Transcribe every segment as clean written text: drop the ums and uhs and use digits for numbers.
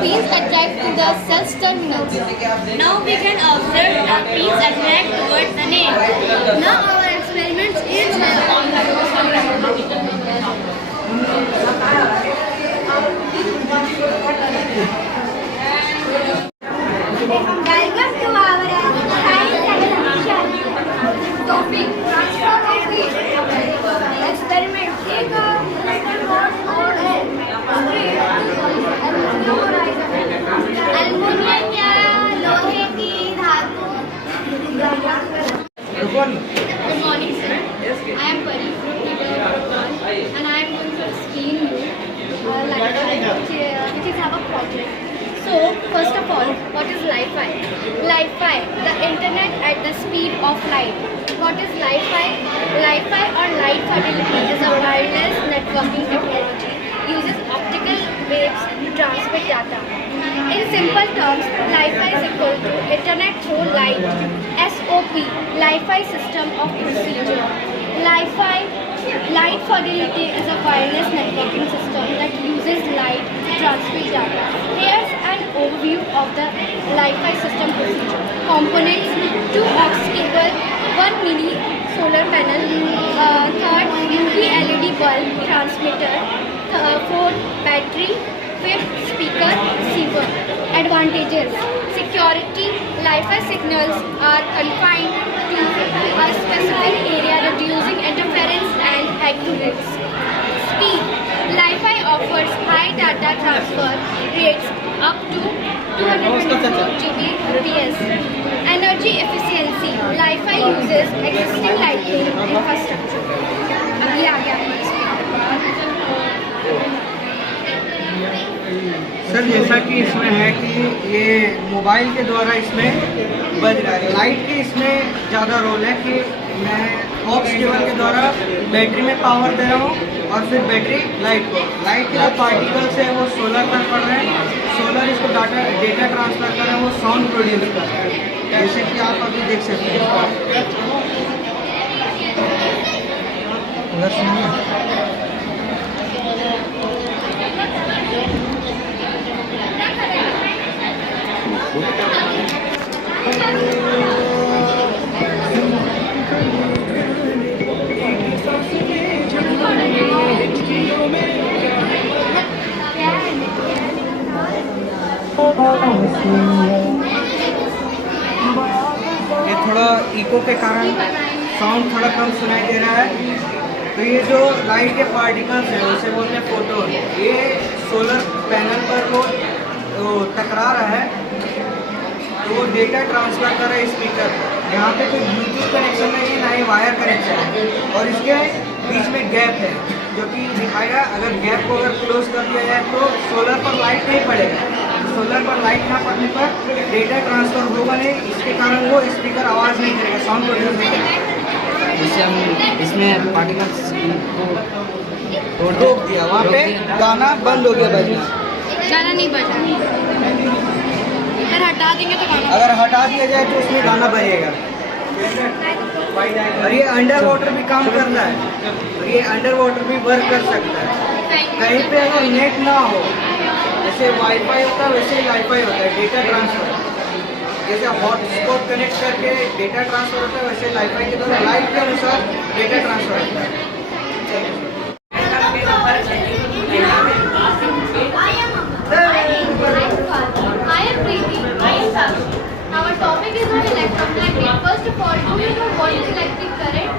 Bees attract to the cells terminals. Now we can observe the bees attract towards the nail. Now our experiments is Welcome to our science exhibition. Topic: transfer of heat. Experiment: take a metal rod or aluminium या लोहे की धातु. Good morning, sir. I am Pari and I am going to explain you which is our project. So, first of all, what is Li-Fi? Li-Fi, the internet at the speed of light. What is Li-Fi? Li-Fi or light fidelity is a wireless networking technology. Uses optical waves to transmit data. In simple terms, Li-Fi is equal to internet through light. SOP, Li-Fi system of procedure. Li-Fi, light fidelity is a wireless networking system that uses light to transmit data. Here's an overview of the Li-Fi system procedure. Components: 2 aux cable, 1 mini solar panel, 3rd UV LED bulb transmitter, 4th battery, 5th speaker receiver. Advantages: security, Li-Fi signals are confined to a specific area, reducing interference and hack to risk. Speed, Li-Fi offers high data transfer rates up to 224 Gbps. Energy efficiency, Li-Fi uses existing lighting infrastructure. ये आ गया सर, जैसा कि इसमें है कि ये मोबाइल के द्वारा इसमें बज रहा है। लाइट के इसमें ज़्यादा रोल है कि मैं ऑक्स केबल के द्वारा बैटरी में पावर दे रहा हूँ और फिर बैटरी लाइट को, लाइट के जो पार्टिकल्स है वो सोलर पर पड़ रहे हैं, सोलर इसको डेटा ट्रांसफ़र कर रहे हैं, वो साउंड प्रोड्यूस कर रहे हैं, जैसे कि आप अभी देख सकते हैं। ये थोड़ा इको के कारण साउंड थोड़ा कम सुनाई दे रहा है। तो ये जो लाइट के पार्टिकल्स हैं उसे बोलते हैं फोटोन। ये सोलर पैनल पर वो टकरा रहा है तो वो डेटा ट्रांसफ़र कर रहा है स्पीकर पर। यहाँ पे कोई ब्लूटूथ कनेक्शन नहीं है, ना ही वायर कनेक्शन है, और इसके बीच में गैप है जो कि दिखाएगा। अगर गैप को अगर क्लोज कर दिया जाए तो सोलर पर लाइट नहीं पड़ेगा। सोलर पर लाइट ना पड़ने पर डेटा ट्रांसफ़र होगा नहीं, इसके कारण वो स्पीकर आवाज़ नहीं करेगा, साउंड प्रोड्यूस नहीं करेगा। जैसे हम इसमें पार्टिकल्स को रोक दिया, वहाँ पे गाना बंद हो गया बजना, गाना नहीं बजा। अगर हटा देंगे तो गाना, अगर हटा दिया जाए तो उसमें गाना बजेगा। और ये अंडर वाटर भी काम कर रहा है, और ये अंडर वाटर भी वर्क कर सकता है। कहीं पे अगर नेट ना हो, जैसे वाईफाई होता है वैसे ही वाईफाई होता है, डेटा ट्रांसफ़र। जैसे हॉटस्पॉट कनेक्ट करके डेटा ट्रांसफ़र होता है, वैसे वाईफाई के द्वारा लाइट के अनुसार डेटा ट्रांसफ़र होता है। I am Preeti. I am Sasu. Our topic is on electromagnet. First of all, do you know what is electric current?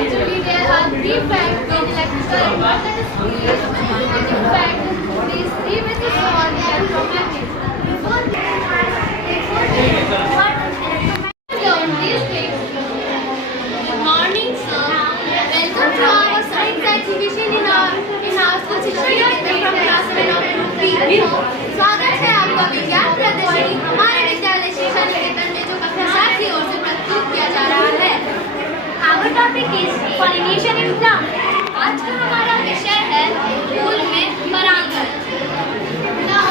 Actually, there are 3 facts in electric current. One that is field. In fact, these 3 which is called electromagnet. Before learn these things. Good morning, sir. Welcome to our science exhibition in our school from class 10 of P. स्वागत है आपका विज्ञान प्रदर्शनी हमारे विद्यालय शिक्षा निकेतन में जो कक्षा 7 की ओर से प्रस्तुत किया जा रहा है। Our topic is pollination in plants. आज का हमारा विषय है फूल में परागण। Now,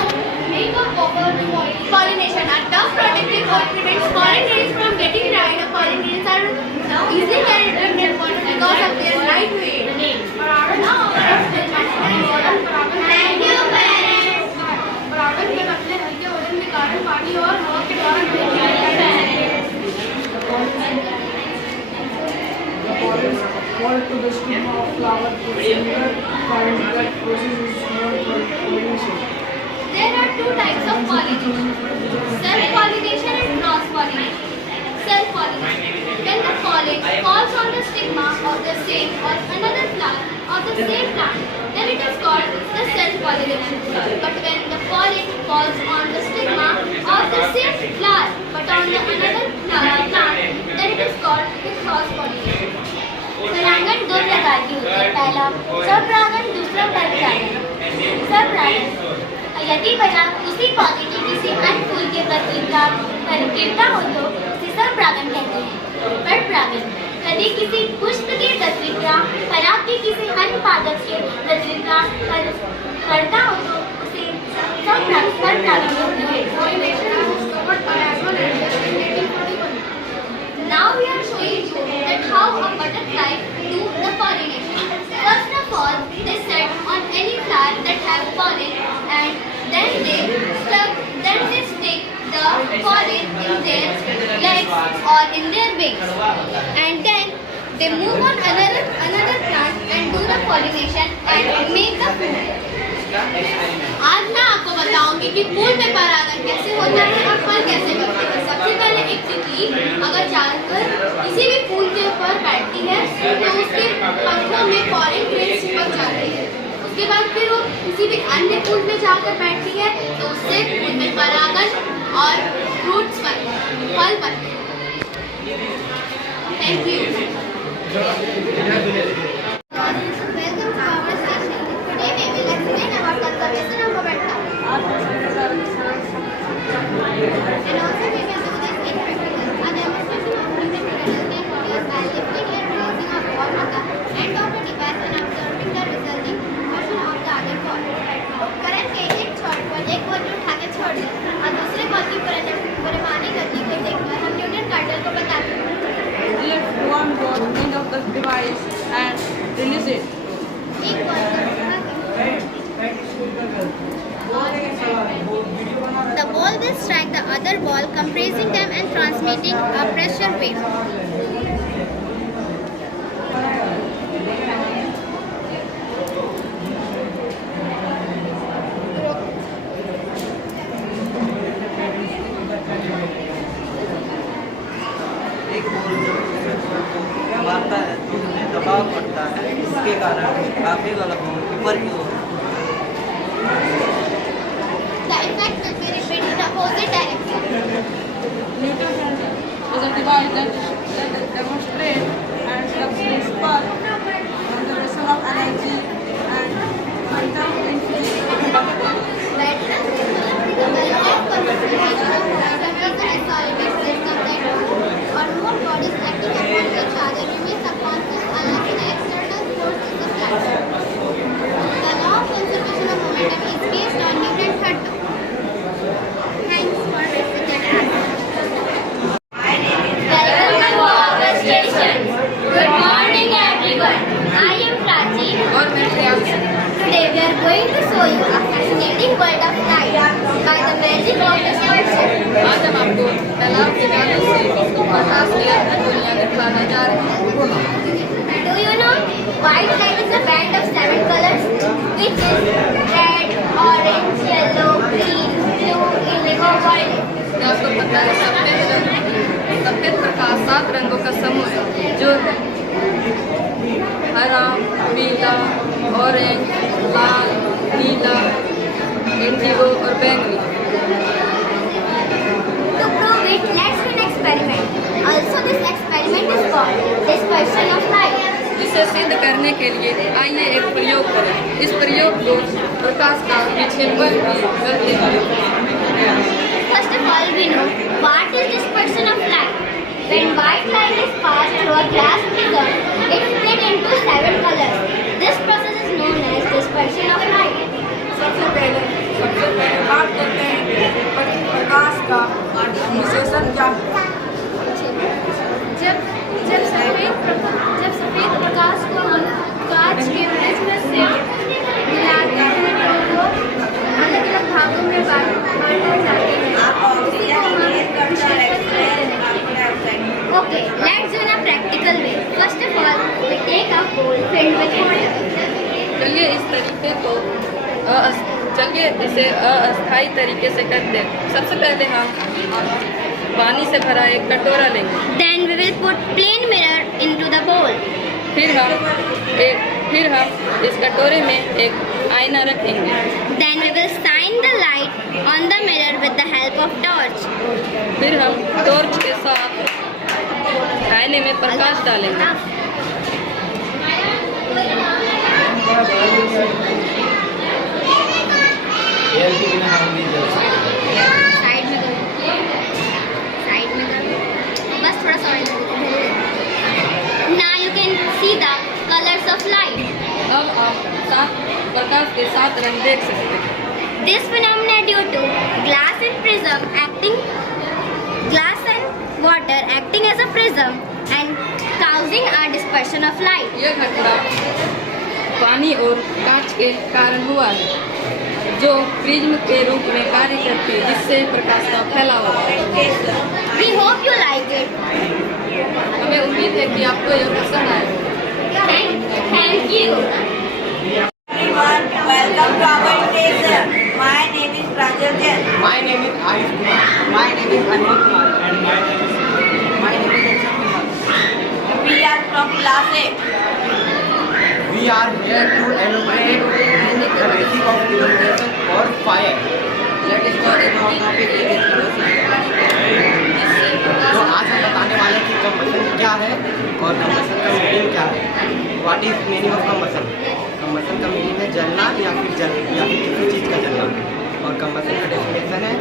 make a proper pollination. A tough protective coat prevents pollinators from getting dried. Pollinators are easily carried because of their lightweight. Now, our experiment Called to the stigma of flower to similar kind that process is known for pollination. There are two types of pollination, self-pollination and cross-pollination. Self-pollination. When the pollen falls on the stigma of the same or another flower of the same plant, then it is called the self-pollination. But when the pollen falls on the stigma of the same flower but on the another plant, then it is called the cross-pollination. परागण दो प्रकार की होती है, पहला स्वपरागण, दूसरा परपरागण। स्वपरागण यदि पराग उसी पौधे के किसी अन्य फूल के पत्ती पर गिरता हो तो उसे स्वपरागण कहते हैं। परपरागण यदि किसी पुष्प की तत्विका पराग के किसी अन्य पादप के तत्विका पर पड़ता हो तो उसे परपरागण कहते हैं। Now we are showing you that how a butterfly do the pollination. First of all, they set on any flower that have pollen and then they stick the pollen in their legs or in their wings. And then they move on another plant and do the pollination and make the food. आज मैं आपको बताऊंगी कि फूल में परागण कैसे होता है और फल कैसे बनते हैं। सबसे पहले एक तितली अगर जाकर किसी भी फूल के ऊपर बैठती है तो उसके पंखों में पॉलन ग्रेन्स चिपक जाते हैं। उसके बाद फिर वो किसी भी अन्य फूल में जाकर बैठती है तो उससे फूल में परागण और फ्रूट्स बनते हैं, फल बनते हैं। Thank you. Conservation of habitat. And also we will do this in practical. A demonstration of human potential can produce by lifting and releasing of ball water and of a device and observing the resulting motion of the other ball. उपकरण के एक छोर पर एक बॉल उठा के छोड़ दें और दूसरे बॉल की परिमाणी गति को देखकर हम न्यूटन कार्डल को बताते हैं। Lift one ball end of the device and release it. एक बॉल को उठा के the ball will strike the other ball, compressing them and transmitting a pressure wave. एक बॉल जब मारता है तो उसमें दबाव पड़ता है, इसके कारण काफी वाला बॉल ऊपर की ओर The effect will be repeated in opposite direction. Newton is a device that demonstrates and substitutes spark, conservation of energy and quantum in physics. Or more bodies acting upon each other remains unconscious unless an external force is applied. The law of conservation of momentum is based on Newton's third law. Thanks for listening. Welcome to our station. Good morning, everyone. I am Prachi. Today we are going to show you a fascinating world of light by the magic of dispersion. आज हम आपको तालाब के गाने से प्रकाश की दुनिया दिखाने जा रहे हैं। Do you know white light is a band of 7 colors, which is red, orange, yellow, green, blue, indigo, violet. क्या आपको पता है सफेद प्रकाश 7 रंगों का समूह है जो है हरा, पीला, ऑरेंज, लाल, नीला, इंडिगो और बैंगनी। To prove it, let's do an experiment. Also, this experiment is called dispersion of light. इसे सिद्ध करने के लिए आइए एक प्रयोग करें। इस प्रयोग को प्रकाश का विक्षेपण भी कहते हैं। First of all, we know what is dispersion of light. When white light is passed through a glass prism, it split into 7 colors. This process is known as dispersion of light. सबसे पहले बात करते हैं प्रकाश का विशेषण क्या है। जब सफेद प्रकाश को हम कांच के प्रिज्म से मिलाते हैं तो वो अलग अलग भागों में बांटा जाता है। उसी को हम विक्षेपण कहते हैं। Okay, let's do in a practical way. First of all, we take a तरीके को चलिए इसे अस्थायी तरीके से करते हैं। सबसे पहले हम पानी से भरा एक कटोरा लेंगे। Then we will put plain mirror into the bowl. फिर हम इस कटोरे में एक आईना रखेंगे। Then we will shine the light on the mirror with the help of torch. फिर हम टॉर्च के साथ आईने में प्रकाश डालेंगे। साइड में करो, बस थोड़ा सा Now you can see the colors of light. अब आप प्रकाश के साथ रंग देख सकते हैं। This phenomena due to glass and water acting as a prism and causing a dispersion of light. यह घटना पानी और कांच के कारण हुआ है, जो प्रिज्म के रूप में कार्य करती है, जिससे प्रकाश का फैलाव होता है। We hope you like it. हमें उम्मीद है कि आपको यह पसंद आएगा। Thank you. Everyone, welcome to our station. My name is Pranjal Jain. My name is Ayush Kumar. My name is Anmol Kumar. And my name is Akshay Kumar. We are from class 8. We are here to elaborate the basic of illumination or fire. Let us start with our topic is illumination. तो आज हम बताने वाले हैं कि कंबसन क्या है और कंबसन का मीनिंग क्या है। What is meaning of combustion? Combustion का मीनिंग है जलना या फिर किसी चीज़ का जलना। और कंबसन का डेफिनेशन है,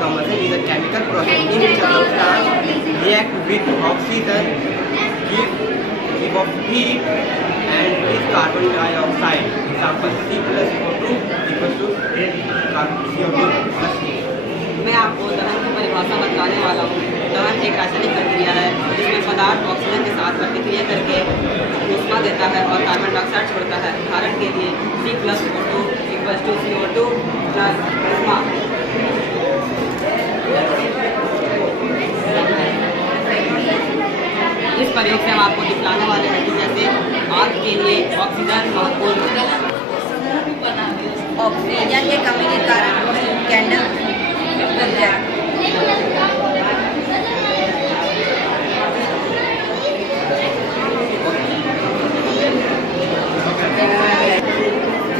combustion is a chemical process in which substance react with oxygen, give of heat and is carbon dioxide. Example C+O2 equals to CO2 plus heat। मैं आपको दहन की परिभाषा बताने वाला हूँ। दहन एक रासायनिक प्रक्रिया है जिसमें पदार्थ ऑक्सीजन के साथ प्रतिक्रिया करके ऊष्मा देता है और कार्बन डाइऑक्साइड छोड़ता है। उदाहरण के लिए C+O2 equals to CO2 plus ऊष्मा। इस प्रयोग से हम आपको दिखलाने वाले हैं कि जैसे आग के लिए ऑक्सीजन महत्वपूर्ण है। ऑक्सीजन की कमी के कारण कैंडल बुझ जाए।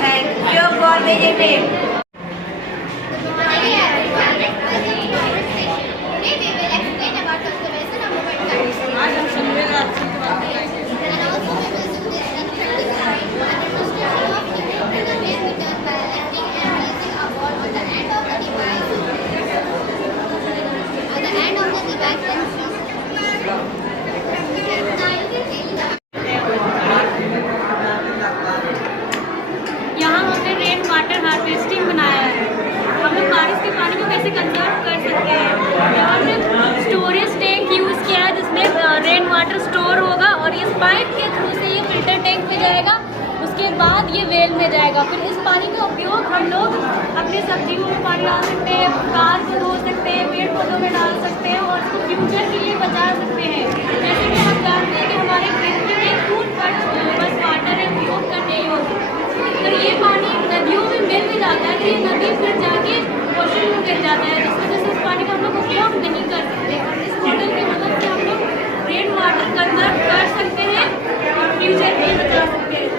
Thank you for visiting. यहाँ हमने रेन वाटर हार्वेस्टिंग बनाया है। हम लोग बारिश के पानी को कैसे कंजर्व कर सकते हैं। यहाँ हमने स्टोरेज टैंक यूज़ किया है जिसमें रेन वाटर स्टोर होगा और इस पाइप के थ्रू से ये फिल्टर टैंक में जाएगा, उसके बाद ये वेल में जाएगा। फिर इस पानी का उपयोग हम लोग अपने सब्जियों में पानी डाल सकते हैं, कार को धो सकते हैं, पेड़ पौधों में डाल सकते हैं और इसको फ्यूचर के लिए बचा सकते हैं। जैसे कि हम जानते हैं कि हमारे पृथ्वी में फूड बस वाटर है उपयोग करने योग्य, पर ये पानी नदियों में मिल भी जाता है तो ये नदी फिर जाके ओशन में गिर जाता है, जिस वजह से उस पानी का हम लोग उपयोग नहीं कर सकते। और इस मॉडल की मदद से हम लोग रेन वाटर कंजर्व कर सकते हैं और फ्यूचर के लिए बचा सकते हैं।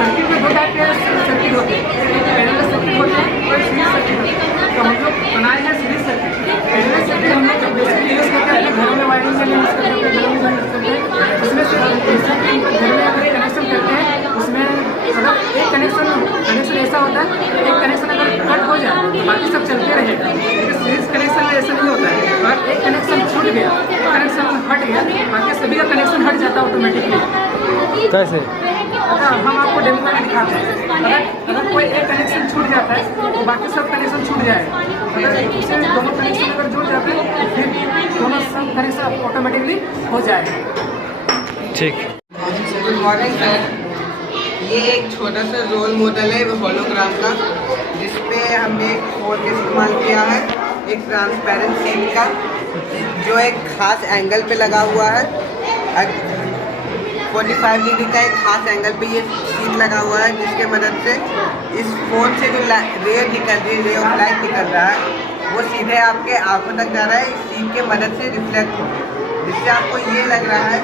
सर्किट में दो टाइप के सर्किट होते हैं, पैरेलल सर्किट होते हैं और सीरीज सर्किट होते हैं। तो हम लोग बनाए हैं सीरीज सर्किट। पैरेलल सर्किट हम लोग बेसिकली यूज़ करते हैं घरों में वायरिंग के लिए यूज़ करते हैं, घरों में यूज़ करते हैं। उसमें से घर में अगर कनेक्शन करते हैं उसमें अगर एक कनेक्शन ऐसा होता है, एक कनेक्शन अगर कट हो जाए तो बाकी सब चलते रहेगा। लेकिन सीरीज कनेक्शन में ऐसा नहीं होता है। अगर एक कनेक्शन छूट गया, कनेक्शन हट गया, बाकी सभी का कनेक्शन हट जाता है ऑटोमेटिकली। कैसे? हम आपको डेमो करके दिखाते हैं। अगर कोई एक कनेक्शन छूट जाता है तो बाकी सब कनेक्शन छूट जाएगा। अगर उसे दोनों कनेक्शन अगर जुड़ जाते हैं तो फिर दोनों सब कनेक्शन ऑटोमेटिकली हो जाएगा। ठीक। Good morning sir. ये एक छोटा सा रोल मॉडल है होलोग्राफ का, जिसपे हमने एक फोन इस्तेमाल किया है। एक ट्रांसपेरेंट शीट का, जो एक खास एंगल पे लगा हुआ है। 45 डिग्री का एक खास एंगल पे ये शीट लगा हुआ है, जिसके मदद से इस फ़ोन से जो रे निकल रही है, रे ऑफ लाइट निकल रहा है, वो सीधे आपके आंखों तक जा रहा है। इस शीट के मदद से रिफ्लेक्ट हो, जिससे आपको ये लग रहा है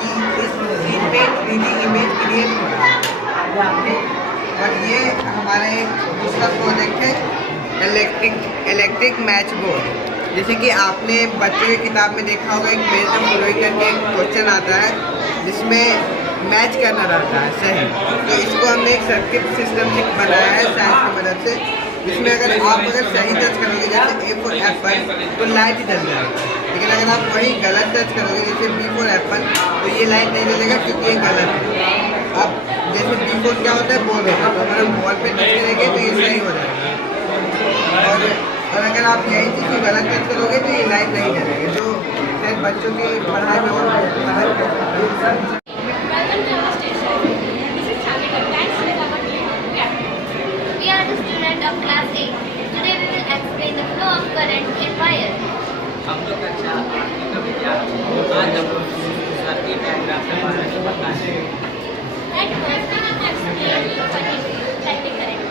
कि इस शीट पे 3D इमेज क्रिएट हो रहा है। और ये हमारा एक दूसरा प्रोजेक्ट है, इलेक्ट्रिक मैच बोर्ड। जैसे कि आपने बच्चों की किताब में देखा होगा, एक मेल से फॉलोइंग करके एक क्वेश्चन आता है जिसमें मैच करना रहता है सही। तो इसको हमने एक सर्किट सिस्टम से बनाया है साइंस की मदद से, जिसमें अगर सही टच करोगे जैसे A फॉर एप्पल तो लाइट जल जाएगी, लेकिन अगर आप वही गलत टच करोगे जैसे B फॉर एप्पल तो ये लाइट नहीं जलेगा, क्योंकि ये गलत है। अब जैसे B फॉर क्या होता है, बॉल होता है, तो अगर हम बॉल पे टच करेंगे तो ये सही हो जाएगा। और अगर आप यही चीज़ को गलत टच करोगे तो ये लाइट नहीं जलेगी, जो शायद बच्चों की पढ़ाई में और मदद करता है। Welcome to our station. This is Chandika. Thanks for our class. We are the student of class 8. Today we will explain the flow of current in wire. हम लोग कक्षा 8 का विद्यार्थी, आज हम लोग सर्किट डायग्राम के बारे में बताएंगे। At first, we will explain what is electric current.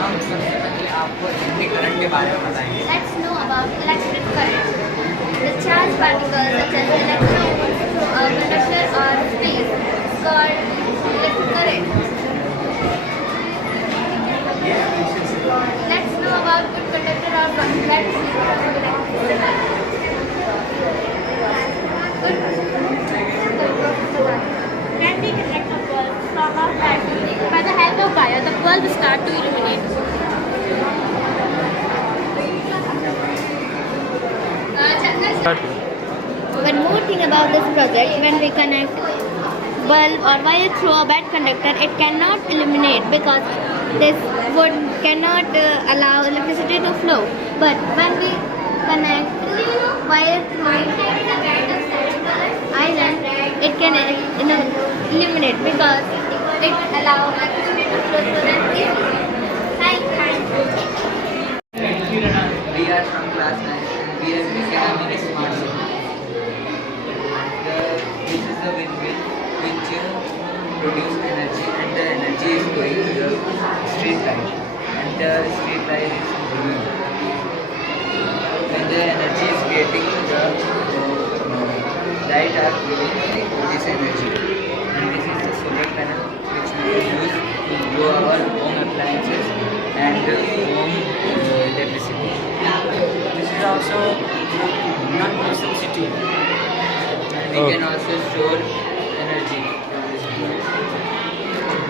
हम सबसे पहले आपको इलेक्ट्रिक करंट के बारे में बताएंगे। Let's know about electric current. The charged particles such as electrons through a conductor or space is called electric current. Let's know about good conductor or bad conductor. When we connect a bulb from a battery by the help of wire, the bulb start to illuminate. One more thing about this project, when we connect bulb or wire through a bad conductor, it cannot illuminate because this wood cannot allow electricity to flow. But when we connect wire through iron, it can illuminate because it allows electricity to flow through them easily. Thank you. We are from class 9. We are making a smart city. This is the windmill which produce energy, and the energy is going to the street light, and the street light is blue. When the energy is getting the light are giving this energy, and this is the solar panel which we use to grow our home appliances and home electricity. This is also non-electricity. We can also store energy.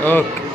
Okay.